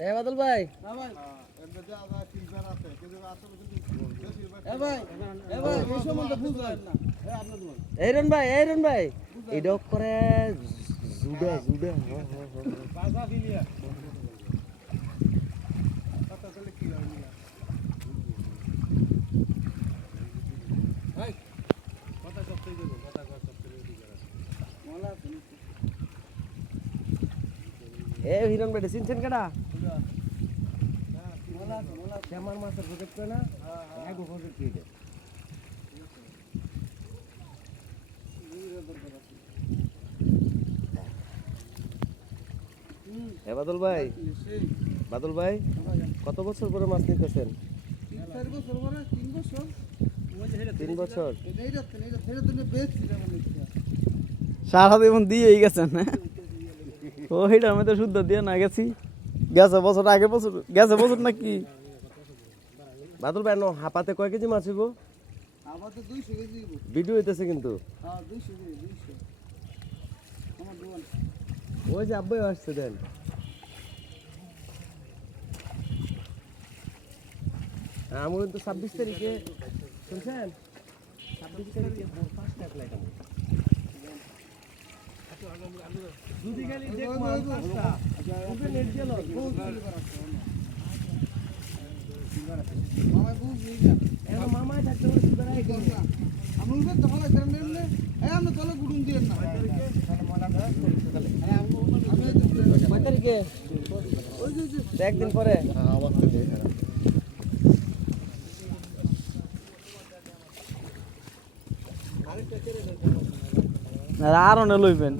এ বাদল ভাই এই রন ভাই এই ডক করে জুডা জুডা এ হিরণ বেটে চিনছেন কেডা শ্যামার মাছের প্রজেক্ট করে না এক প্রজেক্ট দিয়ে এ বাদল ভাই কত বছর পরে মাছ নিতেছেন 3 বছর সারা জীবন দিয়েই গেছেন ওইটা আমি তো শুদ্ধ দিয়ে না গেছি গেছে বছর আগে বছর গেছে বছর নাকি বাদল ভাই হাপাতে কয় কেজি মাছ হইব ভিডিও হইতেছে কিন্তু ওই যে আব্বাই আসছে দেন আমি কিন্তু 26 তারিখে শুনছেন 26 তারিখে ফার্স্ট ট্যাগ লাগাবো দুদি খালি দেখ মাছ পাঁচটা ওকে নেট গেল মামা বুঝ নিই না এর মামা থাকতে ওর সুদারাই কর না আমি তো তখন গ্রামে এমনে আমরা তলে গুডুন দিয়েন না কয় তারিখে ওই যে একদিন পরে আবার তো দেখ আর অনে লইবেন